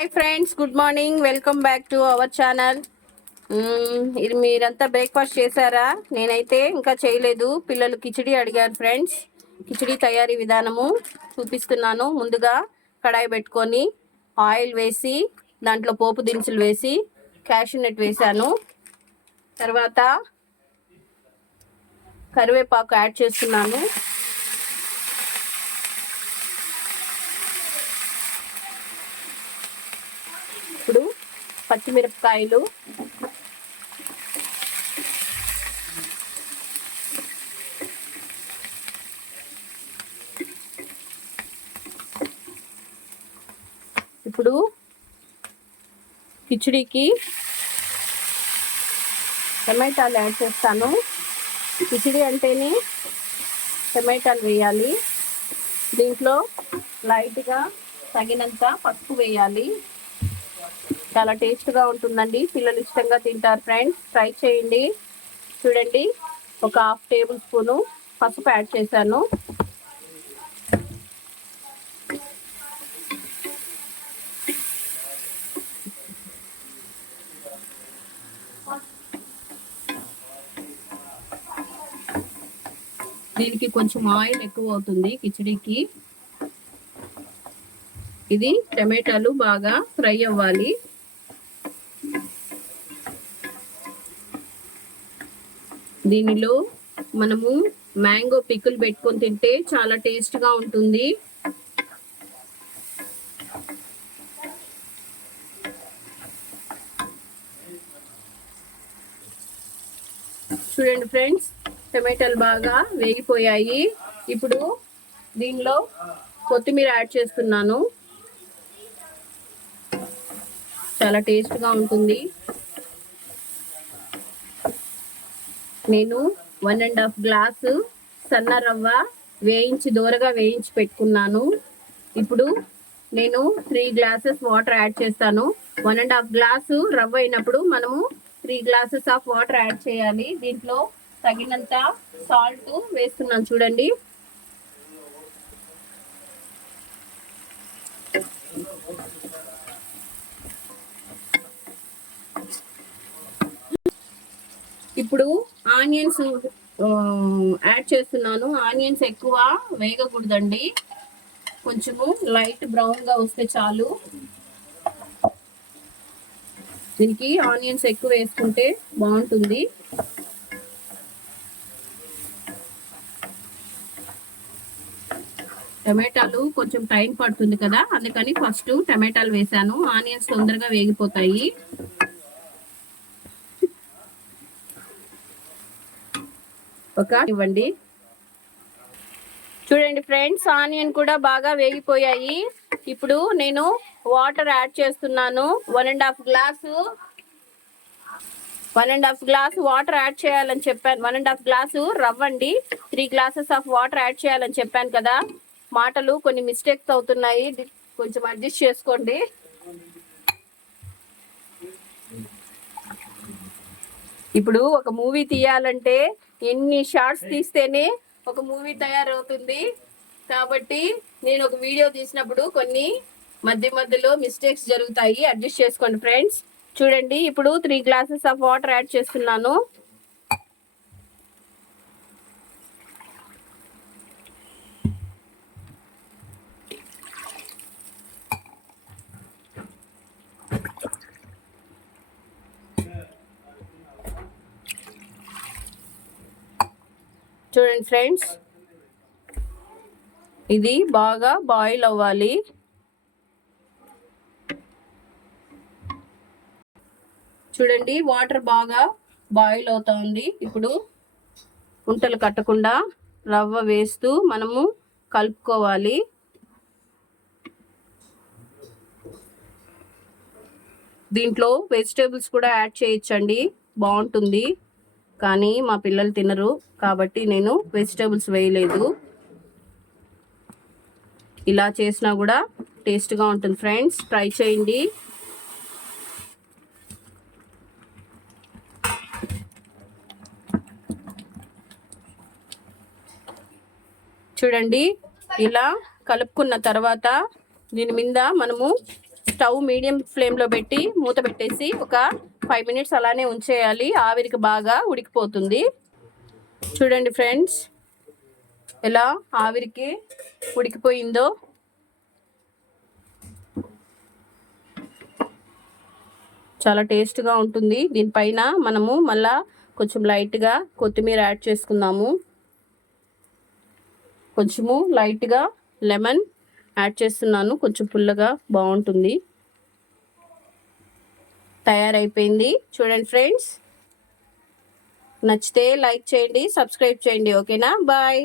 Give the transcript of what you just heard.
Hi friends, good morning. Welcome back to our channel. ఇది మీరంతా breakfast చేశారా? నేనైతే ఇంకా చేయలేదు. పిల్లలు కిచిడి అడిగారు ఫ్రెండ్స్. కిచిడి తయారీ విధానము చూపిస్తున్నాను. ముందుగా కడాయి పెట్టుకొని ఆయిల్ వేసి దాంట్లో పోపు దినుసులు వేసి క్యాషూ నట్ వేసాను. తర్వాత కరివేపాకు యాడ్ చేస్తున్నాను. ఇప్పుడు పచ్చిమిరపకాయలు, ఇప్పుడు కిచిడికి టమాటాలు యాడ్ చేస్తాను. కిచిడి అంటేనే టమాటాలు వేయాలి. దీంట్లో లైట్గా తగినంత పసుపు వేయాలి. చాలా టేస్ట్గా ఉంటుందండి. పిల్లలు ఇష్టంగా తింటారు ఫ్రెండ్స్. ట్రై చేయండి. చూడండి, ఒక 1/2 టేబుల్ స్పూను పసుపు యాడ్ చేశాను. దీనికి కొంచెం ఆయిల్ ఎక్కువ అవుతుంది కిచిడికి. ఇది టమాటాలు బాగా ఫ్రై అవ్వాలి. దీనిలో మనము మ్యాంగో పిక్కులు పెట్టుకొని తింటే చాలా టేస్ట్గా ఉంటుంది. చూడండి ఫ్రెండ్స్, టమాటాలు బాగా వేగిపోయాయి. ఇప్పుడు దీనిలో కొత్తిమీర యాడ్ చేస్తున్నాను. చాలా టేస్ట్గా ఉంటుంది. నేను 1.5 గ్లాసు సన్న రవ్వ దోరగా వేయించి పెట్టుకున్నాను. ఇప్పుడు నేను 3 గ్లాసెస్ వాటర్ యాడ్ చేస్తాను. 1.5 గ్లాసు రవ్వ అయినప్పుడు మనము 3 గ్లాసెస్ ఆఫ్ వాటర్ యాడ్ చేయాలి. దీంట్లో తగినంత సాల్ట్ వేస్తున్నాను. చూడండి, ఇప్పుడు ఆనియన్స్ యాడ్ చేస్తున్నాను. ఆనియన్స్ ఎక్కువ వేగకూడదండి, కొంచెము లైట్ బ్రౌన్గా వస్తే చాలు. దీనికి ఆనియన్స్ ఎక్కువ వేసుకుంటే బాగుంటుంది. టమాటాలు కొంచెం టైం పడుతుంది కదా, అందుకని ఫస్ట్ టమాటాలు వేసాను. ఆనియన్స్ తొందరగా వేగిపోతాయి. ఇవ్వండి. చూడండి ఫ్రెండ్స్, ఆనియన్ కూడా బాగా వేగిపోయాయి. ఇప్పుడు నేను వాటర్ యాడ్ చేస్తున్నాను. 1.5 గ్లాసు వాటర్ యాడ్ చేయాలని చెప్పాను. 1.5 గ్లాసు రవ్వ అండి. 3 గ్లాసెస్ ఆఫ్ వాటర్ యాడ్ చేయాలని చెప్పాను కదా. మాటలు కొన్ని మిస్టేక్స్ అవుతున్నాయి, కొంచెం అడ్జస్ట్ చేసుకోండి. ఇప్పుడు ఒక మూవీ తీయాలంటే ఎన్ని షార్ట్స్ తీస్తేనే ఒక మూవీ తయారవుతుంది. కాబట్టి నేను ఒక వీడియో తీసినప్పుడు కొన్ని మధ్యలో మిస్టేక్స్ జరుగుతాయి, అడ్జస్ట్ చేసుకోండి ఫ్రెండ్స్. చూడండి, ఇప్పుడు 3 గ్లాసెస్ ఆఫ్ వాటర్ యాడ్ చేస్తున్నాను. చూడండి ఫ్రెండ్స్, ఇది బాగా బాయిల్ అవ్వాలి. చూడండి, వాటర్ బాగా బాయిల్ అవుతుంది. ఇప్పుడు ఉంటలు కట్టకుండా రవ్వ వేస్తూ మనము కలుపుకోవాలి. దీంట్లో వెజిటేబుల్స్ కూడా యాడ్ చేయొచ్చండి, బాగుంటుంది. కానీ మా పిల్లలు తినరు కాబట్టి నేను వెజిటేబుల్స్ వేయలేదు. ఇలా చేసినా కూడా టేస్ట్గా ఉంటుంది ఫ్రెండ్స్. ట్రై చేయండి. చూడండి, ఇలా కలుపుకున్న తర్వాత దీని మీద మనము స్టవ్ మీడియం ఫ్లేమ్లో పెట్టి మూత పెట్టేసి ఒక 5 మినిట్స్ అలానే ఉంచేయాలి. ఆవిరికి బాగా ఉడికిపోతుంది. చూడండి ఫ్రెండ్స్ ఎలా ఆవిరికి ఉడికిపోయిందో. చాలా టేస్ట్గా ఉంటుంది. దీనిపైన మనము మళ్ళా కొంచెం లైట్గా కొత్తిమీర యాడ్ చేసుకుందాము. కొంచెము లైట్గా లెమన్ యాడ్ చేస్తున్నాను, కొంచెం పుల్లగా బాగుంటుంది. తయారైపోయింది. చూడండి ఫ్రెండ్స్, నచ్చితే లైక్ చేయండి, సబ్స్క్రైబ్ చేయండి. ఓకేనా? బాయ్.